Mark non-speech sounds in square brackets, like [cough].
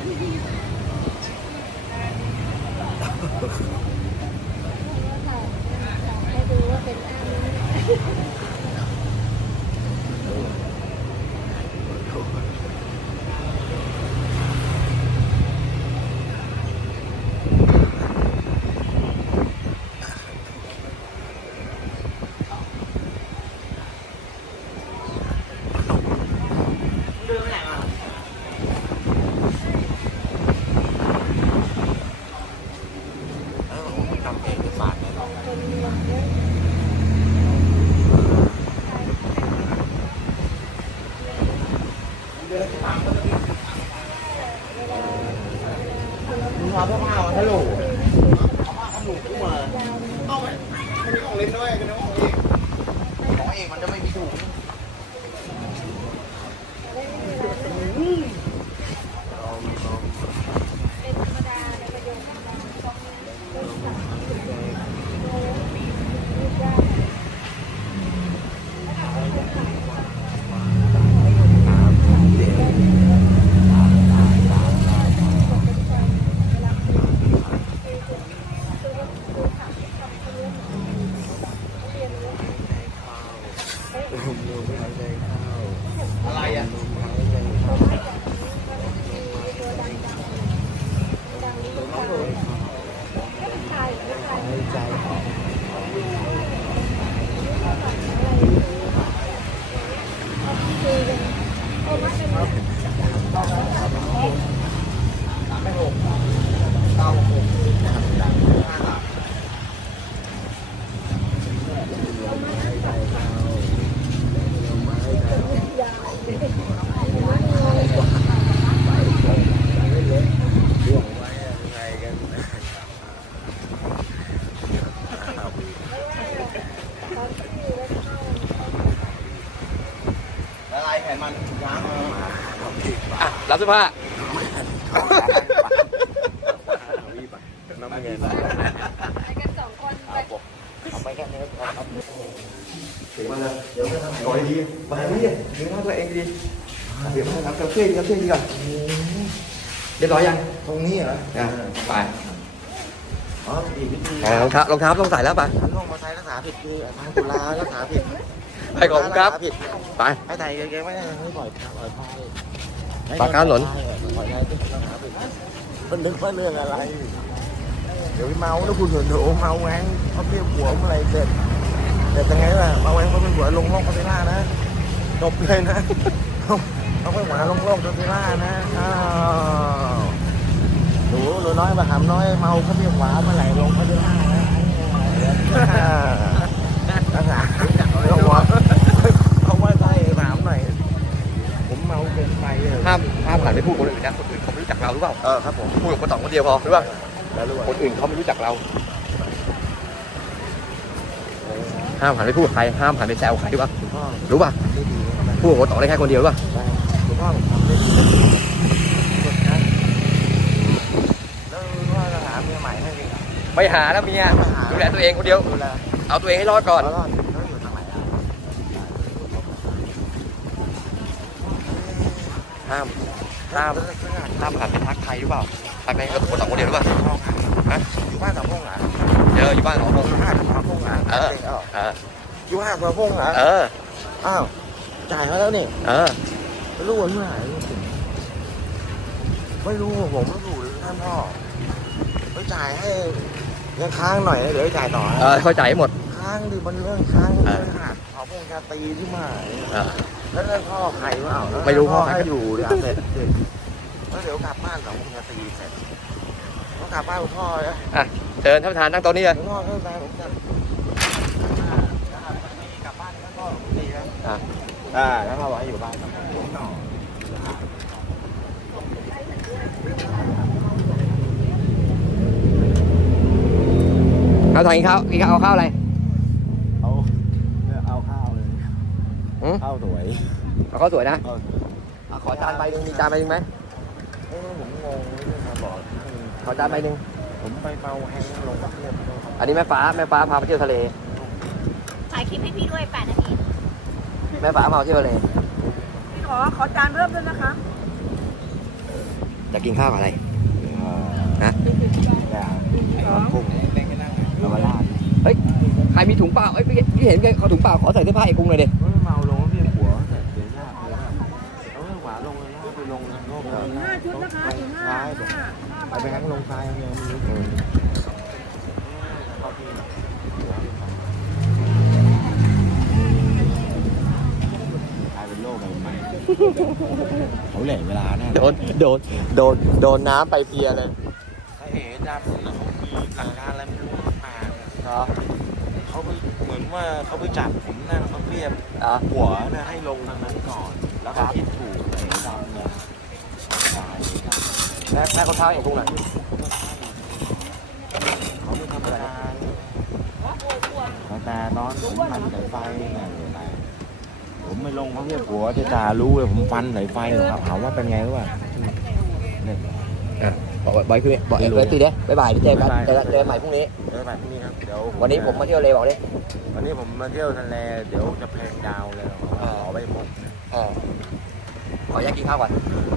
Thank [laughs] you. มึงเอาเสื้อผ้ามาฮัลโหลเอาผ้าขนหนูขึ้นมาเอาไหมมันมีของเล่นด้วยกันนะของเองของเองมันจะไม่มีถุง เป็นธรรมดาในประโยชน์ของของต้นสังรูปร่าง อะไรอะ ดังนี้ก็เป็นชายเป็นชาย ใจ คือเป็นโอ้มาเป็น ไม่หกเก้าหก ละลายไข มันล้างมาอะรับเสื้อผ้าน้ำเงินไปกันสองคนไปเอาไปแค่นี้ก็พอครับถึงมาเลยเดี๋ยวจะทำก่อยดีมาเนี่ยเดี๋ยวทำตัวเองดีเดี๋ยวทำกาแฟกาแฟดีก่อนเรียบร้อยยังตรงนี้เหรอไปอ๋ออีกวิธีรองเท้ารองเท้าต้องใส่แล้วไปฉันลงมาใช้รักษาผิดคือทางตุลารักษาผิด ไปขอบคุณครับรักษาผิดไปไอ้ไทยแกไม่ได้ไม่ปล่อยปล่อยพายปากกาหล่น ปล่อยพายที่รักษาผิดมันนึกว่าเรื่องอะไร เดี๋ยวเมาแล้วคุณเห็นโอ้เมาแหวงเขาเปรี้ยวหัวเมื่อไหรเสร็จเสร็จยังไงล่ะเมาแหวงเขาเป็นหัวลงโลกคาเทล่านะจบเลยนะเขาเป็นหัวลงโลกคาเทล่านะอ้าวหนูหนูน้อยมาหามน้อยเมาเขาเปรี้ยวหัวเมื่อไหร่ลงคาเทล่านะรักษาเขาหัวเขาว่าใช่ถามหน่อยผมเมาเกินไปเลย ห้ามห้ามหันไปพูดคนอื่นนะคนอื่นเขาไม่รู้จักเราหรือเปล่าเออครับผมพูดกับคนสองคนเดียวพอหรือเปล่าแล้วรู้ว่าคนอื่นเขาไม่รู้จักเรา ห้ามหันไปพูดกับใครห้ามหันไปแซวใครหรือเปล่าคุณพ่อรู้ป่ะได้ดีนะครับพูดกับคนสองได้แค่คนเดียวหรือเปล่าคุณพ่อผมทำได้ดีกดนะแล้วคุณพ่อจะหาเมียใหม่ให้ดีไม่หาแล้วเมียดูแลตัวเองคนเดียวดูแลเอาตัวเองให้รอดก่อน แล้วก็เขาอยู่ ห้ามห้ามห้ามหันไปทักใครหรือเปล่าทักใครก็คนสองคนเดียวหรือเปล่าฮะอยู่บ้านสองพงเหรอเจออยู่บ้านสองคนอยู่ห้าสองพงเหรอเออเออเอออยู่ห้าสองพงเหรอเอออ้าวจ่ายมาแล้วนี่เออไม่รู้วันเมื่อไหร่ไม่รู้ผมไม่รู้ท่านพ่อไปจ่ายให้ยังค้างหน่อยนะเดี๋ยวไปจ่ายต่อเออเข้าใจหมดค้างดิมันเรื่องค้างเอเลอยหักเขาพงจะตีที่มาเออ แล้วเรื่องพ่อใครวะแล้วไม่รู้พ่อให้ใครอยู่เดี๋ยวเสร็จเสร็จแล้วเดี๋ยวกลับบ้านสองพงจะตีเสร็จต้องกลับบ้านคุณพ่อนะเชิญท่านประธานนั่งโต๊ะนี้เลยคุณพ่อเข้าใจผมจะกลับบ้านแล้วก็ตีนะอะอ่าแล้วพ่อบอกให้อยู่บ้านครับผมต่อ เอาทางกินข้าวกินข้าวเอาข้าวอะไร เอาเอาข้าวเลย หืม ข้าวสวยเอาข้าวสวยนะเอาเอาขอจานใบหนึ่งมีจานใบหนึ่งไหมเอ้ยผมงงเรื่องมาบอกขอจานใบหนึ่งผมไปเมาแฮงลงกับเพื่อนอันนี้แม่ฟ้าแม่ฟ้าพาไปเที่ยวทะเล ถ่ายคลิปให้พี่ด้วยแปดนาที แม่ฟ้าพาไปเที่ยวทะเลพี่ขอขอจานเพิ่มด้วยนะคะจะกินข้าวกับอะไรฮะกุ้งเยาวราชเฮ้ยใครมีถุงเปล่าเอ้ยพี่พี่เห็นแกเขาถุงเปล่าขอใส่เสื้อผ้าไอ้กุ้งเลยดิ วาลงเลยนะไปลงนะลกเราห้าชุดนะคะถึงห้าห้าไปไปทั้งลงทรายยังไม่รู้เลยกลายเป็นโลกใบใหม่เขาเหล่เวลาแน่โดนโดนโดนโดนน้ำไปเปียเลยถ้าเอ๋ดำเนี่ยเขามีหลักการอะไรไม่รู้มาเขาไปเหมือนว่าเขาไปจับผมนั่งเขาเรียบหัวนะให้ลงทางนั้นก่อน แล้วก็คิดถูกเอ๋ดำเนี่ยตายครับ แม่แม่คนเท้าไอ้กุ้งหน่อยเขาไม่ธรรมดาแต่ตอนผมฟันสายไฟเนี่ยผมไม่ลงเขาเรียกหัวจะจ่ารู้เลยผมฟันสายไฟเนี่ยถามว่าเป็นไงรู้ป่ะเนี่ยอะบอกบอยคือบอกเอ็กซ์ตีเด้บ๊ายบายเดี๋ยวเจอกันบ๊ายบายเจอกันเจอกันใหม่พรุ่งนี้เดี๋ยวแบบนี้ครับเดี๋ยววันนี้ผมมาเที่ยวเลยบอกดิวันนี้ผมมาเที่ยวทะเลเดี๋ยวจะเพลงดาวเลยขอไปพบเออขออนุญาตกินข้าวก่อนค